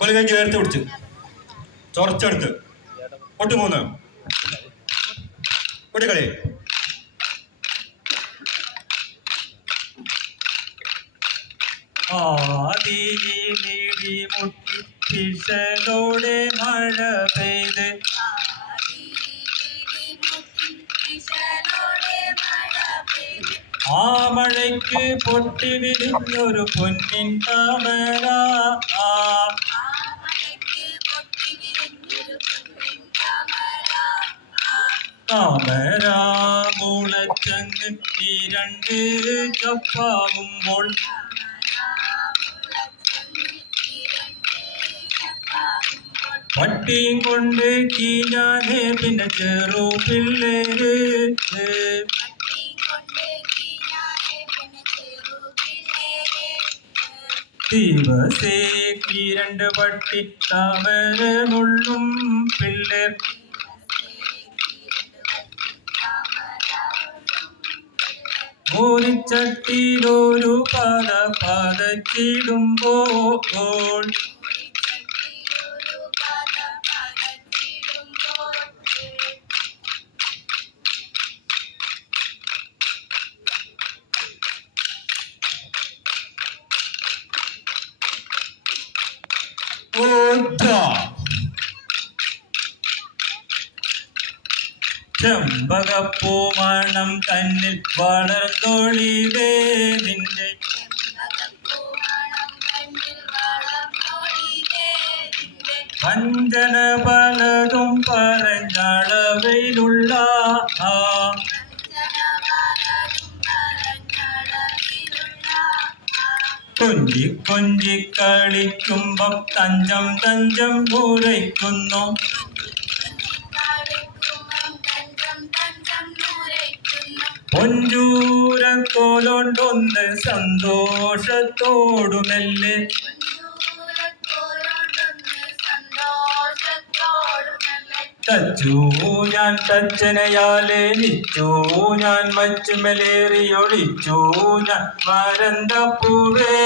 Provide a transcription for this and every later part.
കൊലകൻ ചേർത്ത് പിടിച്ച് ചൊറച്ചെടുത്ത് ഒട്ട് 3 കുട്ടികളെ ആദിയിലിടി മുട്ടി പിശലോടെ മഴ പെയ്ത് ആ മഴയ്ക്ക് പൊട്ടി വിരിഞ്ഞൊരു പൊന്നിൻ താമര താമര മുളച്ചങ്ങ് ഈ 2 ചപ്പാകുമ്പോൾ പട്ടിയും കൊണ്ട് കീഞ്ഞാനെ പിന്നെ ചെറു പിള്ളേര് ദിവസേക്ക് 2 പട്ടി താമര നുള്ളും പിള്ളേർ മോരിച്ചട്ടിയിലൊരു പാത പതച്ചിടുമ്പോൾ ചെമ്പകപ്പൂ മണം തന്നിൽ വളർന്നൊളിവേ നിന്റെ വഞ്ചന പലതും പറഞ്ഞളവിലുള്ള കൊഞ്ചി കൊഞ്ചി കളിക്കുമ്പം തഞ്ചം തഞ്ചം ഉരയ്ക്കുന്നു പൊഞ്ചൂരക്കോലോണ്ടൊന്ന് സന്തോഷത്തോടുമെല്ലെ തച്ചു ഞാൻ തച്ചനയാലെ നിച്ചു ഞാൻ മച്ചുമലേറിയൊളിച്ചു ഞാൻ മരന്തപ്പൂവേ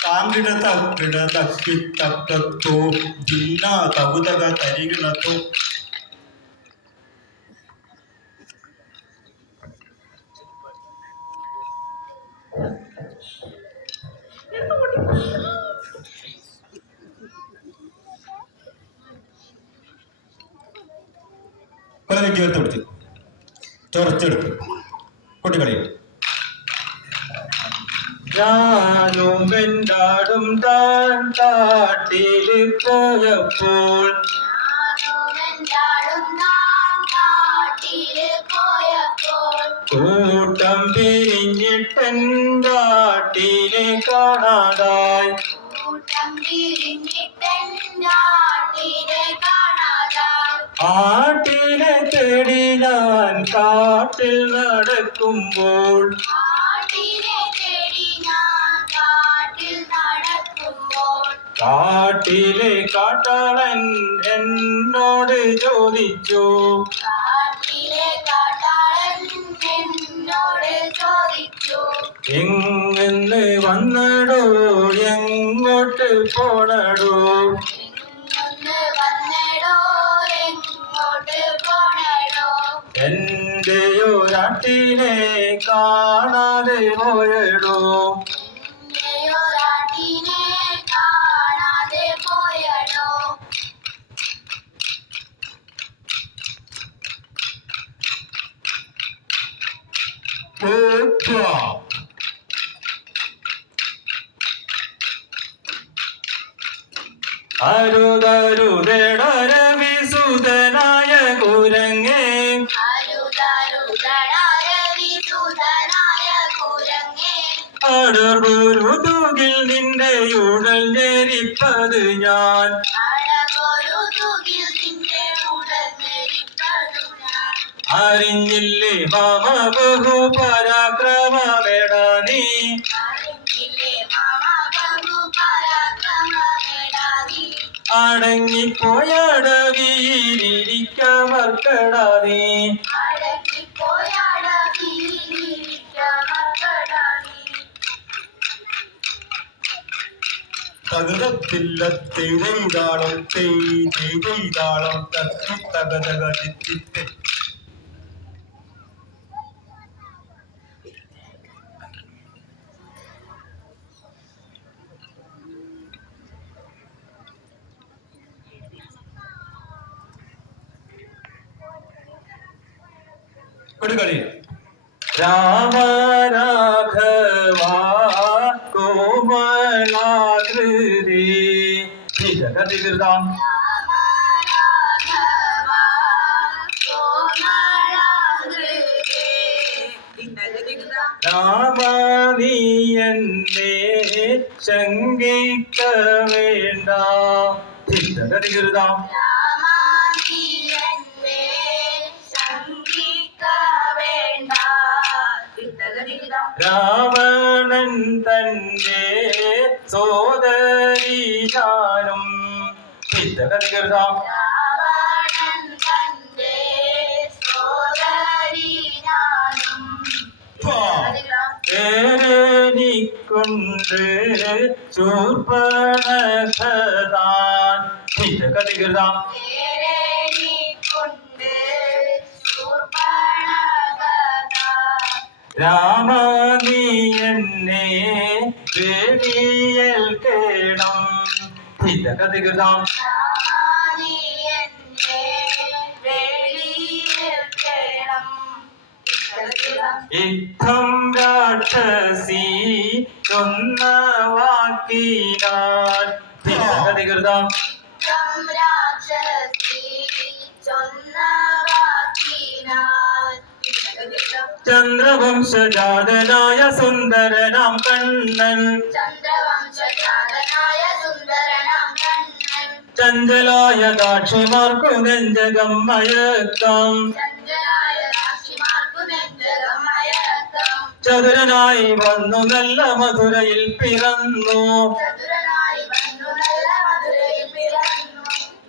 താങ്കിട തക്കിട തക്കി തക്കത്തോ ജിന്ന തകുതക തരികിണത്തോ കൊലകൻ ചേർത്ത് പിടിച്ച് ചൊറച്ചെടുത്ത് കുട്ടികളെ ഞാനും വെണ്ടാടും താൻ കാട്ടില് പോയപ്പോൾ കൂട്ടം പിരിഞ്ഞിട്ടൻ കാട്ടിലെ കാണാതായി ആട്ടിനെ തേടി ഞാൻ കാട്ടിൽ നടക്കുമ്പോൾ കാട്ടിലെ കാട്ടാളൻ എന്നോട് ചോദിച്ചു എങ്ങന്ന് വന്നടോ എങ്ങോട്ട് പോണടോ എന്റെയൊരാട്ടിനെ കാണാതെ പോയടോ അരുതരുതടരവിസുതനായ കുരങ്ങേ അടർപൊരുതുകിൽ നിന്റെ ഉടൽ ഞെരിപ്പത് ഞാൻ അറിഞ്ഞില്ലേ മാമ ബഹു പരാക്രമമെട നീ അടങ്ങിപ്പോയടവിയിലിരിക്കവർക്കടാ നീ തകരത്തില്ലത്തെയ്താളം ചെയ്താളം തത്തി തകതകതിത്തിത്തെ കൊടുക്കളി രാമ രാഘവ കോമളാകൃതി ജഗതികൃതം രാമ നീ എന്നെ ശങ്കിക്ക വേണ്ട ജഗതികൃതം രാവണൻ തന്റെ സോദരി ഞാനും ചിത്തകൃതം കൊണ്ട് ചൂർപ്പണതാൻ ചിത്തകൃതം രാമ നീ എന്നെ വേദിയേൽക്കണം ചിത്തകൃതം യുദ്ധം രാക്ഷസി ചൊന്ന വാക്കിനാൽ ചിത്തകൃതം ചന്ദ്രവംശജാതനായ സുന്ദരനാം കണ്ണൻ ചഞ്ചലായ ദാക്ഷിമാർക്കു നെഞ്ചകം മയക്കം ചതുരനായി വന്നു നല്ല മധുരയിൽ പിറന്നു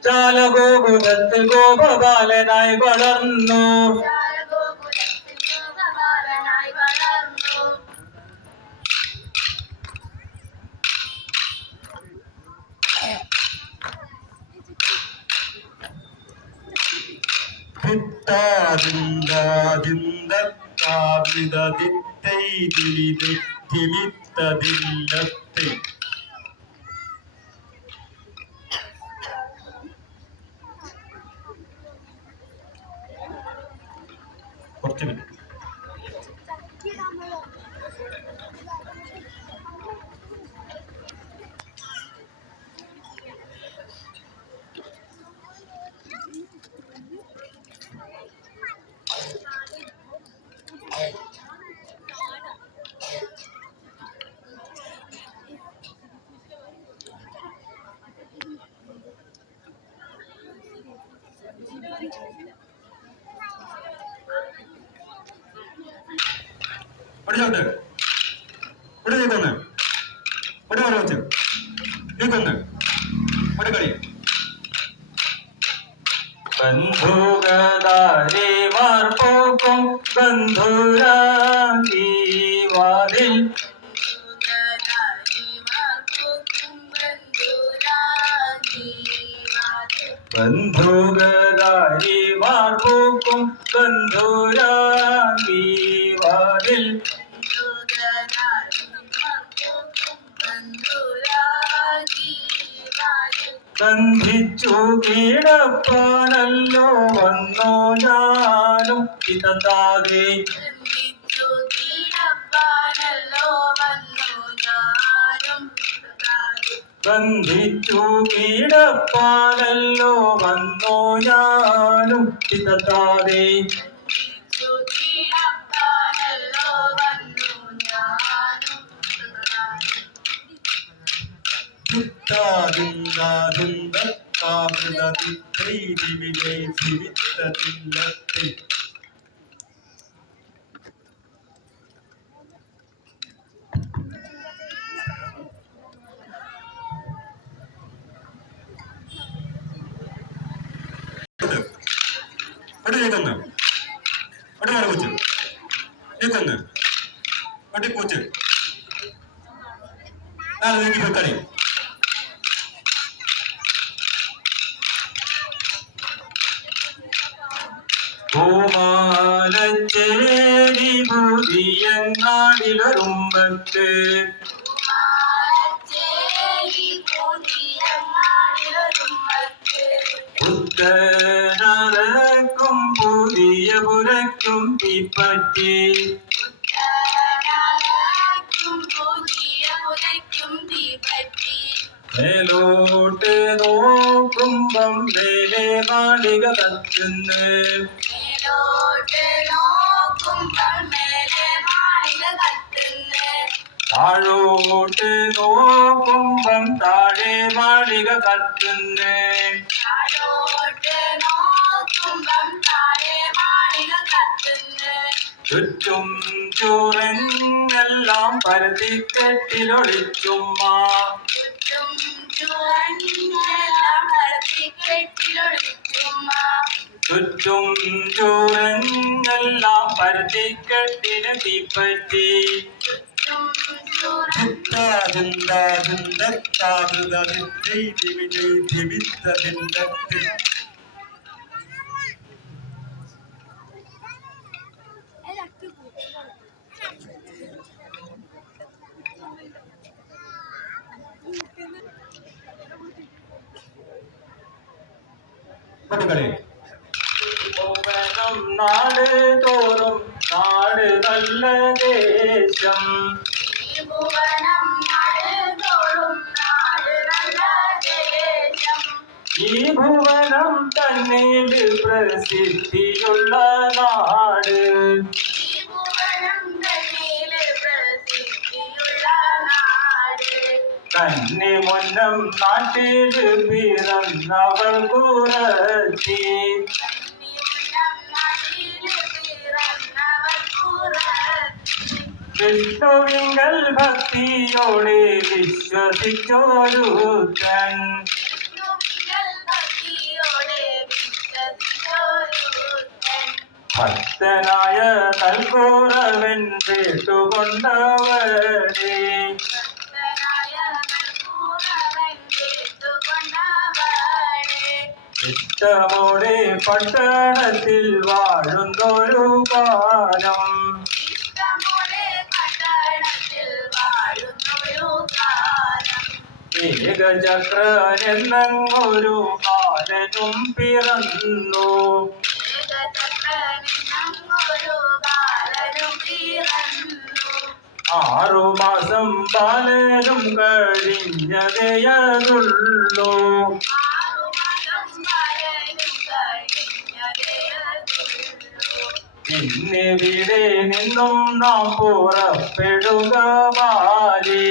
ചാലഗോകുലത്തിൽ ഗോപബാലനായി വളർന്നു കുറച്ച് മിനിറ്റ് പഠിച്ചോട്ടെ ഇവിടെ നീക്കൊന്ന് ഇവിടെ വരെ വെച്ച് നീക്കൊന്ന് ഒരു കളി. ബന്ധുഗദാരിമാർ പോക്കും ബന്ധുരാഗി വാതിൽ ബന്ധുഗദാരിമാർ പോക്കും ബന്ധുരാഗി വാതിൽ ബന്ധിച്ചു കീഴപ്പാനല്ലോ വന്നു ഞാനും പിതാവേ ബന്ധിച്ചു കീഴപ്പാനല്ലോ വന്നു ഞാനും പിതാവേ കളി. പൂമാലച്ചേരി പുതിയങ്ങാടിലൊരുമ്പത്ത് പുത്തനക്കും പുതിയ പുരയ്ക്കും തീപ്പറ്റി മേലോട്ട് നോക്കുമ്പം മേലെ മാളിക കത്തുന്നു താഴോട്ട് നോക്കുമ്പം താഴെ മാളിക കത്തുന്നു ചുറ്റും ചൂറെല്ലാം പരത്തിക്കെട്ടിലൊളിച്ചുമ്മ ചുറ്റും ചൂറെല്ലാം പരത്തിക്കെട്ടിന് തീപ്പറ്റി നാട് തോറും നാട് നല്ല ദേശം ഈ ഭുവനം തന്നിൽ പ്രസിദ്ധിയുള്ള നാട് തന്നെ മുന്നം നാട്ടിൽ പിറന്നവൾ കുറച്ചി വിഷ്ണുവിങ്കൽ ഭക്തിയോടെ വിശ്വസിച്ചോരുത്തൻ ഭക്തനായ നൽകുറവൻ കേട്ടുകൊണ്ടവരെ ഇഷ്ടമോടെ പട്ടണത്തിൽ വാഴുന്നൊരു കാലം ഏകചക്രനെന്നൊരു ബാലനും പിറന്നു 6 മാസം ബാലനും കഴിഞ്ഞതേയുള്ളൂ ഇന്നിവിടെ നിന്നും നാം പുറപ്പെടുക ബാലി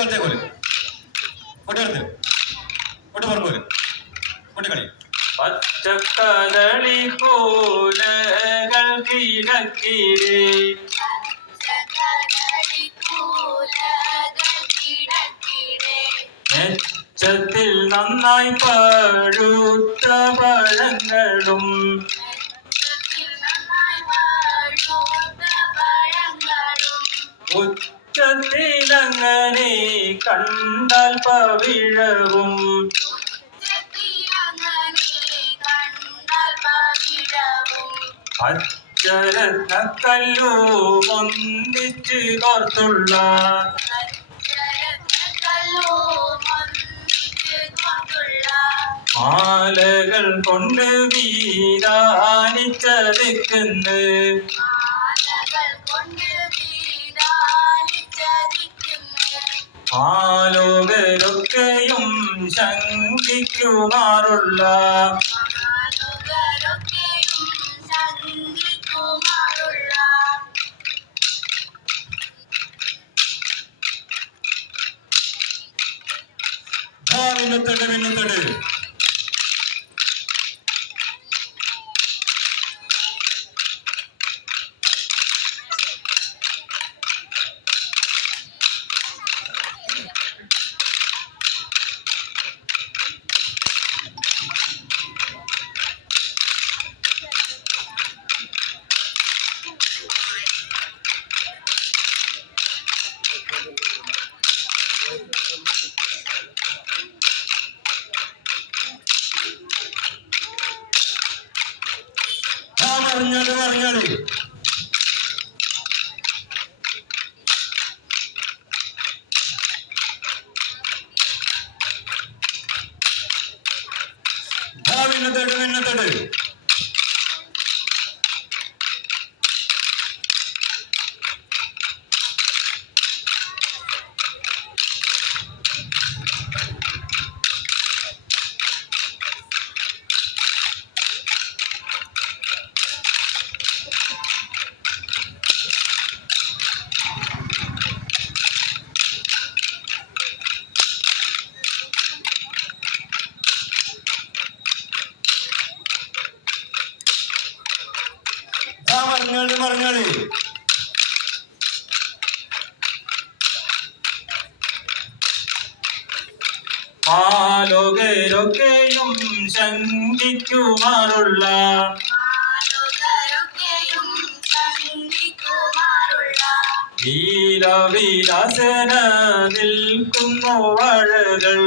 കലത്തെ പോലെ കൊട്ടെടുത്ത് കൊട്ട് പറഞ്ഞ കൊട്ടുകളി പച്ചക്കദളി കൂലകൾ കിടക്കിടേ മെച്ചത്തിൽ നന്നായി പഴുത്ത പഴങ്ങളും ഉച്ചത്തിലങ്ങനെ കണ്ടാൽ പവിഴവും അച്ചരത്നക്കല്ലു ഒന്നിച്ച് കോർത്തുള്ള മാലകൾ കൊണ്ട് വീരാനിച്ചതിക്കുന്നു ആലോകരൊക്കെയും ശങ്കിക്കുമാറുള്ള മിന്നത്തട് മിന്നത്തട് പറഞ്ഞാല് പറഞ്ഞാല് മിന്നത്തട് മിന്നത്തട് പറഞ്ഞാല് പറഞ്ഞാല് ആലോകരൊക്കെയും ശങ്കിക്കുമാറുള്ള വീരവിലാസന നിൽക്കുന്നു വാഴകൾ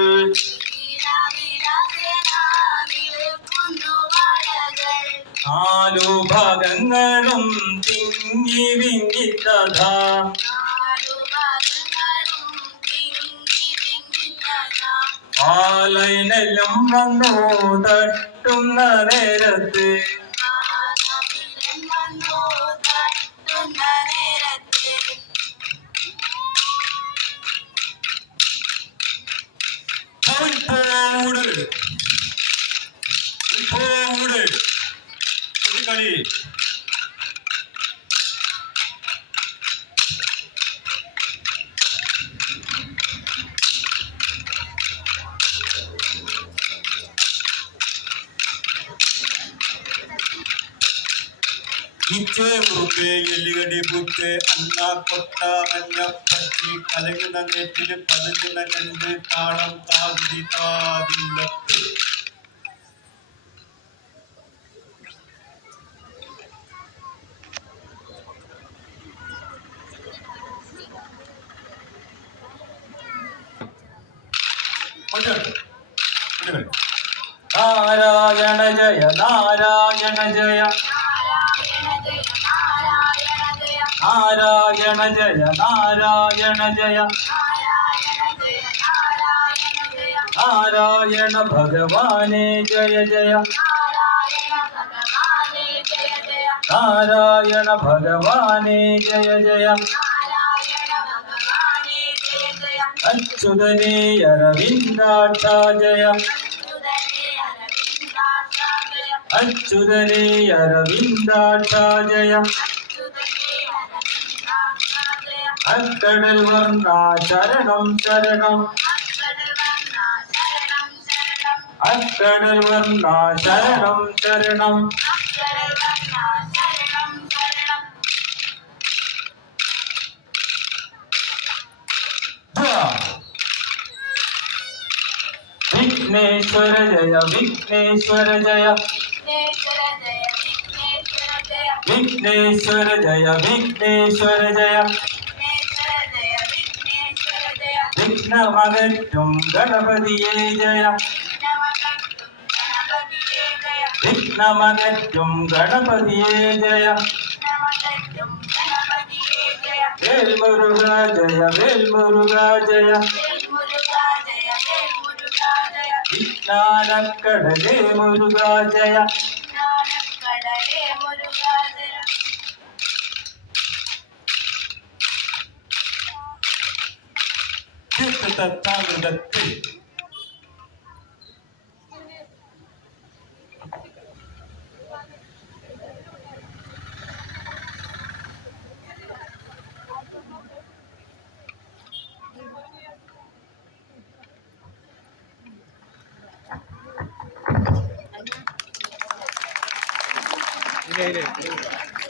നാലു ഭാഗങ്ങളും തിങ്ങി വിങ്ങിത്തതാ ആലയിലെല്ലാം വന്നു തട്ടുന്ന നേരത്ത് കളി നിച്ചേ മുറുക്ക് എല്ലുകടി പൂത്ത് അന്ന കൊട്ട മഞ്ഞ പറ്റി കലങ്ങുന്ന നേറ്റില് പതുങ്ങുന്ന രണ്ട് താളം താതി താതില്ലത്ത് നാരായണ ജയ നാരായണ ജയ നാരായണ ജയ നാരായണ ജയ നാരായണ ഭഗവാനേ ജയ ജയ നാരായണ ഭഗവാനേ ജയ ജയ അച്യുതനേ അരവിന്ദാക്ഷ ജയ അക്കടൽ വർണ്ണ ശരണം ശരണം അക്കടൽ വർണ്ണ ശരണം ശരണം വിഘ്നേശ്വര ജയ വിഘ്നേശ്വര ജയ വിഘ്നേശ്വര ജയ വിഘ്നേശ്വര ജയ വിഘ്നമകറ്റും ഗണപതിയേ ജയ വിഘ്നമകറ്റും ഗണപതിയേ ജയ വേൽമുരുക ജയ വേൽമുരുക ജയ വിജ്ഞാനക്കടലേ മുരുക ജയ ചിത്തത്താമൃതത്തിൽ ഇല്ല